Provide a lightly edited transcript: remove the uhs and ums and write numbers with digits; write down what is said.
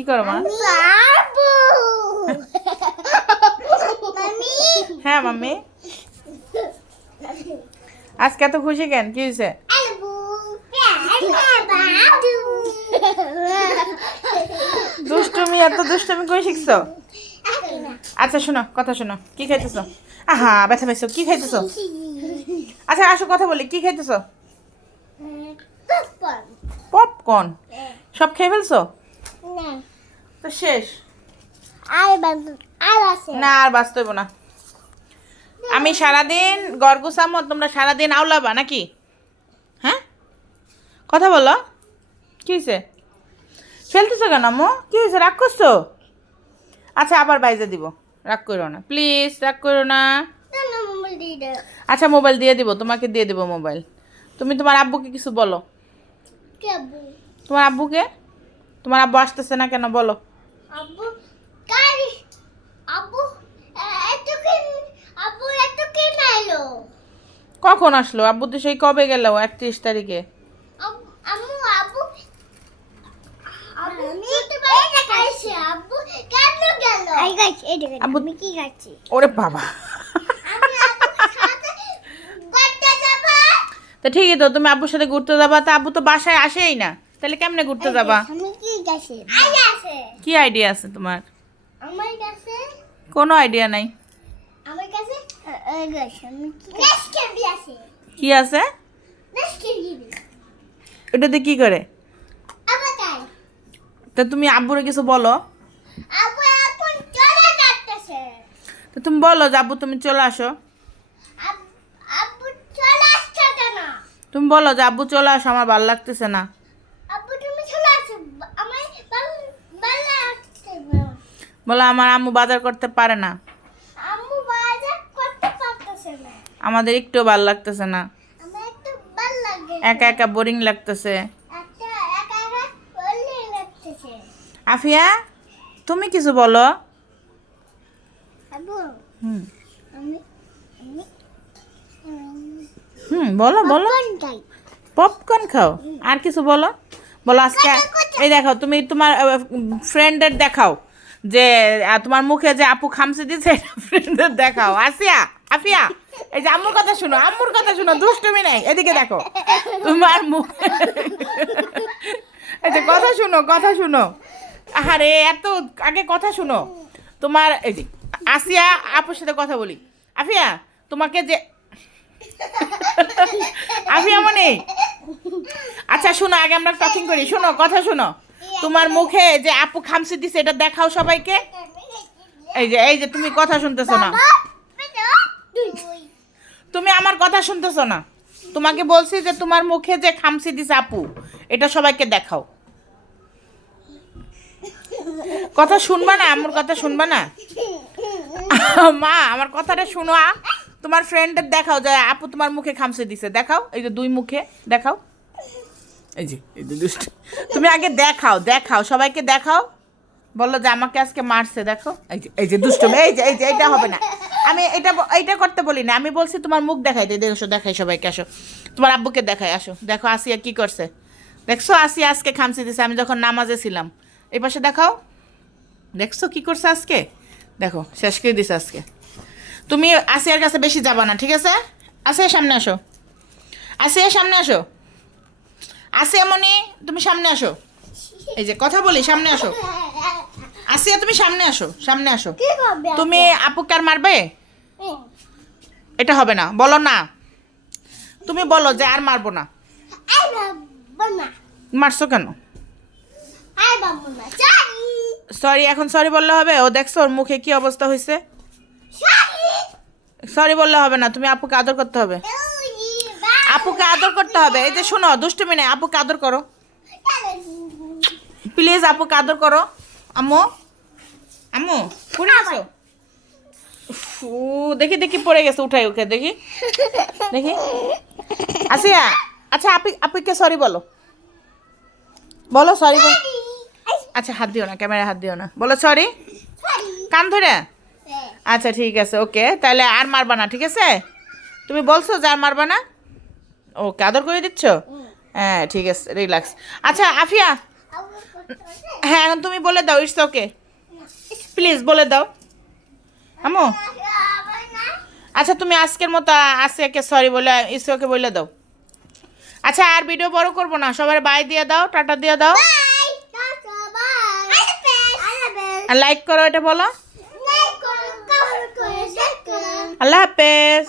কি করো মা? হ্যাঁ মাম্মি, আজকে এত খুশি কেন? কি হয়েছে? দুষ্টুমি, এত দুষ্টুমি কই শিখছো? আচ্ছা শোনো, কথা শোনো। কি খাইতেছো? আহা ব্যথা পাইছো। কি খাইতেছো? আচ্ছা আসো কথা বলি। কি খাইতেছো? পপকর্ন। সব খেয়ে ফেলছো? তো শেষ না, আর বাঁচতে হইব না। আমি সারাদিন ঘর গুছামো, তোমরা সারাদিন আওলাবা নাকি? হ্যাঁ কথা বলো। কি হয়েছে? ফেলতেছো কেন আম্মু? কি হয়েছে? রাগ করছো? আচ্ছা আবার বাইজে দিব। রাগ করো না প্লিজ, রাগ করো না। আচ্ছা মোবাইল দিয়ে দিব, তোমাকে দিয়ে দিব মোবাইল। তুমি তোমার আব্বুকে কিছু বলো। তোমার আব্বুকে? তোমার আব্বু আসতেছে না কেন বলো? কখন আসলো? আব্বু তো সেই কবে গেল? 31 তারিখে। ওরে বাবা, তা ঠিকই তো, তুমি আব্বুর সাথে ঘুরতে যাবা। তা আব্বু তো বাসায় আসেই না, তাহলে কেমনে ঘুরতে যাবা? কি আইডিয়া আছে তোমার? কোনো আইডিয়া নাই। কি আছে? এটাতে কি করে? তা তুমি আব্বুরে কিছু বলো। তো তুমি বলো যে আব্বু তুমি চলে আসো। তুমি বলো যে আব্বু চলে আসো, আমার ভালো লাগতেছে না। বলো আমার আম্মু বাজার করতে পারে না, আমাদের একটু ভালো লাগতেছে না, একা একা বোরিং লাগতেছে। আফিয়া তুমি কিছু বলো। হুম বলো বলো। পপকর্ন খাও? আর কিছু বলো। বলো আজকে এই দেখো, তুমি তোমার ফ্রেন্ডের দেখাও যে তোমার মুখে যে আপু খামসে দিচ্ছে, ফ্রেন্ডের দেখাও। আসিয়া, আফিয়া, এই যে আম্মুর কথা শুনো, আম্মুর কথা শুনো, দুষ্টুমি নাই, এদিকে দেখো তোমার মুখ। এই যে কথা শুনো, কথা শুনো। আরে এত আগে কথা শুনো। তোমার এই যে আসিয়া আপুর সাথে কথা বলি। আফিয়া তোমাকে যে আফিয়া মানে, আচ্ছা শোনো, আগে আমরা টকিং করি। শোনো, কথা শোনো। তোমার মুখে যে আপু খামসি দিছে এটা দেখাও সবাইকে। এই যে তুমি কথা শুনতেছো না, তুমি আমার কথা শুনতেছো না। তোমাকে বলছি যে তোমার মুখে যে খামসি দিছে আপু, এটা সবাইকে দেখাও। কথা শুনবা না? আমার কথা শুনবা না? মা আমার কথাটা শুনো। তোমার ফ্রেন্ডের দেখাও যে আপু তোমার মুখে খামসে দিছে, দেখাও। এই যে দুই মুখে দেখাও। এই যে দুষ্ট, তুমি আগে দেখাও, দেখাও সবাইকে দেখাও। বললো যে আমাকে আজকে মারছে, দেখো। এই যে দুষ্ট, এই যে এটা হবে না। আমি এইটা করতে বলি না, আমি বলছি তোমার মুখ দেখাইতে। দেখো, দেখাই সবাইকে, আসো তোমার আব্বুকে দেখাই, আসো। দেখো আসিয়া কি করছে, দেখছো? আসিয়া আজকে খামসি দিছে, আমি যখন নামাজে ছিলাম। এই পাশে দেখাও, দেখছো কি করছে আজকে? দেখো শেষ করে দিছে আজকে। তুমি আসিয়ার কাছে বেশি যাবা না, ঠিক আছে? আসিয়া সামনে আসো, আসিয়া সামনে আসো, আসিয়া মনি তুমি সামনে আসো। এই যে কথা বলি, সামনে আসো। আসিয়া তুমি সামনে আসো, সামনে আসো। তুমি আপুকে আর মারবে? এটা হবে না, বলো না। তুমি বলো যে আর মারবো না। মারছো কেন? সরি, এখন সরি বললে হবে? ও দেখছো ওর মুখে কি অবস্থা হয়েছে। সরি বললে হবে না, তুমি আপুকে আদর করতে হবে। আপুকে আদর করতে হবে। এই যে শোনো, দুষ্টুমি নেই, আপুকে আদর করো প্লিজ, আপুকে আদর করো। আম্মু, আম্মু পড়ে গেছো? দেখি দেখি পড়ে গেছে, উঠাই ওকে দেখি দেখি। আসিয়া, আচ্ছা আপুকে সরি বলো, বলো সরি বলো। আচ্ছা হাত দিও না, ক্যামেরা হাত দিও না, বলো সরি কান ধরে। আচ্ছা ঠিক আছে, ওকে। তাহলে আর মারবা না, ঠিক আছে? তুমি বলছো যে আর মারবা না। ওকে আদর করে দিচ্ছ? হ্যাঁ ঠিক আছে, রিল্যাক্স। আচ্ছা আফিয়া, হ্যাঁ এখন তুমি বলে দাও ইটস ওকে, প্লিজ বলে দাও আম্মু। আচ্ছা তুমি আজকের মতো আসিয়াকে সরি বলে ইটস ওকে বলে দাও। আচ্ছা আর ভিডিও বড় করবো না, সবার বাই দিয়ে দাও, টাটা দিয়ে দাও, আর লাইক করো, এটা বলো, আল্লাহ হাফেজ।